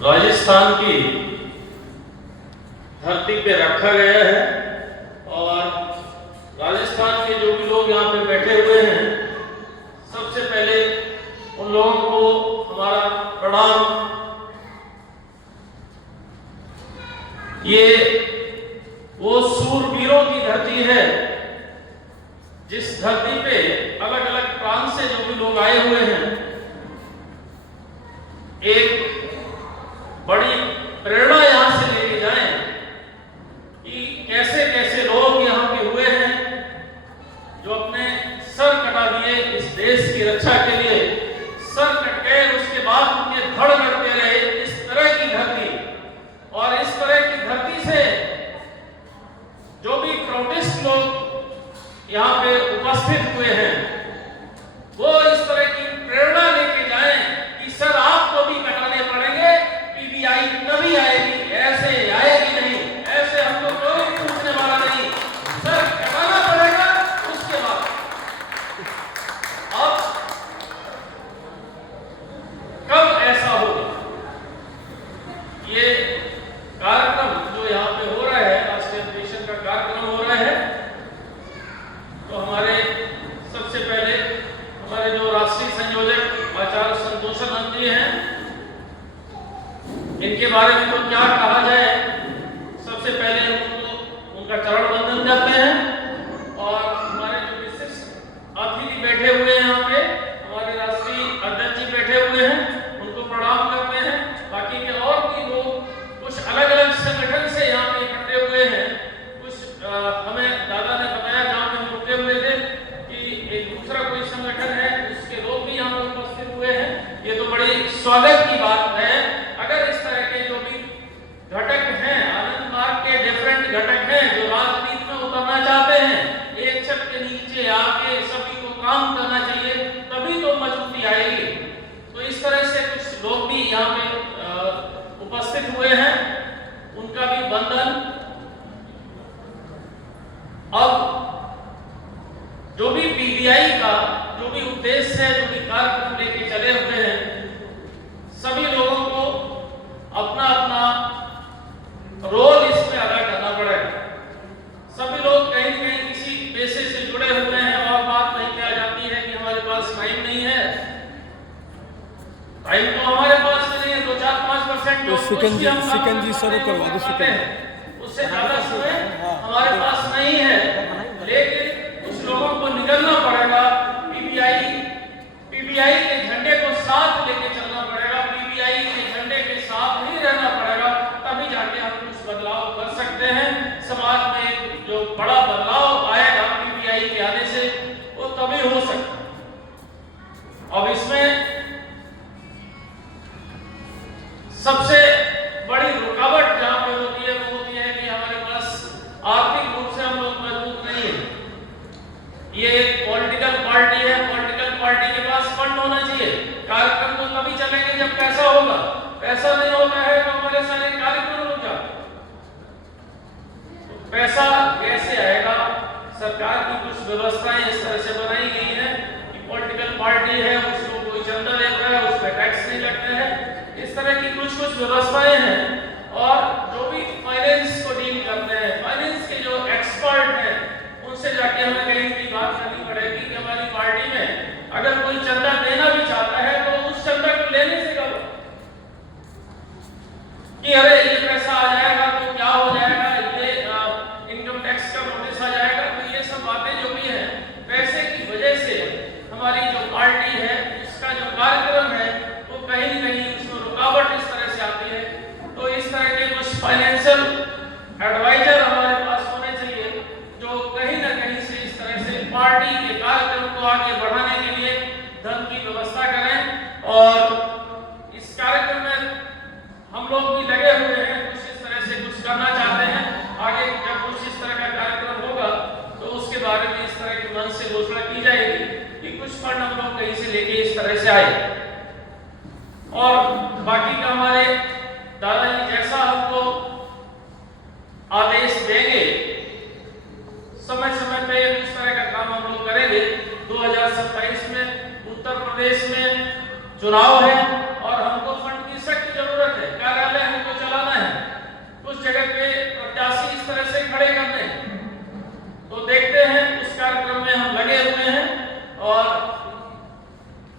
राजस्थान की धरती पे रखा गया है और राजस्थान के जो भी लोग यहाँ पे बैठे हुए हैं, सबसे पहले उन लोगों को हमारा प्रणाम। ये वो सूरवीरों की धरती है जिस धरती पे अलग अलग प्रांत से जो भी लोग आए हुए हैं, एक बड़ी प्रेरणा यहां से लेके जाएं कि कैसे कैसे लोग यहाँ पे हुए हैं जो अपने सर कटा दिए इस देश की रक्षा के लिए। सर कट गए, उसके बाद उनके धड़ गड़ते रहे इस तरह की धरती, और इस तरह की धरती से जो भी प्रोटेस्ट लोग यहाँ पे उपस्थित हुए हैं, वो इस तरह की प्रेरणा लेके जाएं कि सर आपको भी कटाने पड़ेंगे, पीबीआई तभी आएगी, ऐसे आएगी नहीं, ऐसे हमको कोई पूछने वाला नहीं, सर कटाना पड़ेगा। उसके बाद अब कब ऐसा होगा? ये कार्यक्रम जो यहाँ पे हो रहा है, राष्ट्रीय अधिवेशन का कार्यक्रम हो रहा है, तो हमारे सबसे पहले हमारे जो राष्ट्रीय संयोजक आचार्य संतोषन नंद जी हैं, इनके बारे में तो क्या कहा जाए। सबसे पहले उनको उनका चरण वंदन करते हैं और हमारे जो विशिष्ट अतिथि बैठे हुए हैं यहाँ पे, हमारे राष्ट्रीय अध्यक्ष जी बैठे हुए हैं, उनको प्रणाम करते हैं। बाकी के और भी लोग कुछ अलग अलग संगठन से यहाँ पे इकट्ठे हुए हैं। कुछ हमें दादा ने बताया जहाँ पे हम रुके हुए थे कि एक दूसरा कोई संगठन है, उसके लोग भी यहाँ पे उपस्थित हुए हैं। ये तो बड़ी स्वागत की बात है। अगर इस तरह के जो भी घटक हैं, आनंद मार्ग के डिफरेंट घटक हैं जो राजनीति में उतरना चाहते हैं, एक छत के नीचे आके सभी को काम करना चाहिए, तभी तो मजबूती आएगी। तो इस तरह से कुछ लोग भी यहाँ पे उपस्थित हुए हैं, उनका भी वंदन। अब जो भी पीबीआई का जो भी उद्देश्य है, जो भी कार्यक्रम लेके चले हुए हैं, सभी लोगों को अपना अपना रोल इसमें अदा करना पड़ेगा। सभी लोग कहीं न कहीं किसी पेशे से जुड़े हुए हैं और बात नहीं किया जाती है कि हमारे पास टाइम नहीं है। टाइम तो हमारे पास नहीं है, 2-4-5% तो सिकंजी शुरू करवा दो। उससे ज्यादा समय हमारे पास नहीं है, लेकिन कुछ लोगों को निकलना पड़ेगा। पीबीआई के झंडे को साथ लेके चलना पड़ेगा, पीबीआई के झंडे के साथ नहीं रहना पड़ेगा, तभी जाके हम कुछ बदलाव कर सकते हैं। समाज में जो बड़ा बदलाव आएगा पीबीआई के आने से, वो तभी हो सकता है। अब इसमें सबसे बड़ी रुकावट जहां पे होती है वो होती है कि हमारे पास आर्थिक रूप से हम लोग मजबूत नहीं है। ये एक पॉलिटिकल पार्टी है, पॉलिटिकल पार्टी के पास फंड होना चाहिए। कार्यक्रम तो तभी चलेंगे जब पैसा होगा, पैसा नहीं होता है तो हमारे सारे कार्यक्रम रुक जाते। तो पैसा कैसे आएगा? सरकार की कुछ व्यवस्थाएं इस तरह से बनाई गई हैं कि पॉलिटिकल पार्टी है, उसको कोई चंदा देता है, उस पर टैक्स नहीं लगता है। इस तरह की कुछ व्यवस्थाएं हैं। और जो भी फाइनेंस को डील करते हैं, फाइनेंस के जो एक्सपर्ट हैं, उनसे जाके हमें कहीं भी बात करनी पड़ेगी कि हमारी पार्टी में अगर कोई चंदा देना भी चाहता है तो उस चंदा को लेने से करो कि अरे ये पैसा आ जाएगा तो क्या हो जाएगा, ये इनकम टैक्स का नोटिस आ जाएगा। तो ये सब बातें जो भी है, पैसे की वजह से हमारी जो पार्टी है, उसका जो कार्यक्रम है, वो कहीं न कहीं उसमें रुकावट इस तरह से आती है। तो इस तरह के कुछ फाइनेंशियल एडवाइजर हमारे पास होने चाहिए जो कहीं न कहीं से इस तरह से पार्टी के कार्यक्रम को आगे बढ़ाने के लिए धन की व्यवस्था करें। और इस कार्यक्रम में हम लोग भी लगे हुए हैं, कुछ इस तरह से कुछ करना चाहते हैं। आगे जब कुछ इस तरह का कार्यक्रम होगा तो उसके बारे में इस तरह की मन से घोषणा की जाएगी कि कुछ फंड हम लोग कहीं से लेके इस तरह से आए। और बाकी का हमारे दादाजी जैसा हमको आदेश देंगे, समय समय पे इस तरह का काम हम लोग करेंगे। 2027 में उत्तर प्रदेश में चुनाव है और हमको फंड की सख्त जरूरत है। और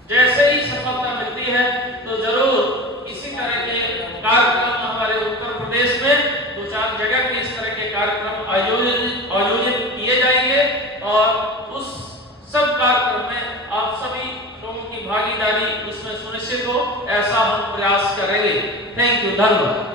जैसे ही सफलता मिलती है तो जरूर इसी तरह के कार्यक्रम हमारे उत्तर प्रदेश में 2-4 जगह पे इस तरह के कार्यक्रम आयोजित किए जाएंगे और उस सब कार्यक्रम में आप सभी लोगों की भागीदारी उसमें सुनिश्चित हो, ऐसा हम प्रयास करेंगे। थैंक यू, धन्यवाद।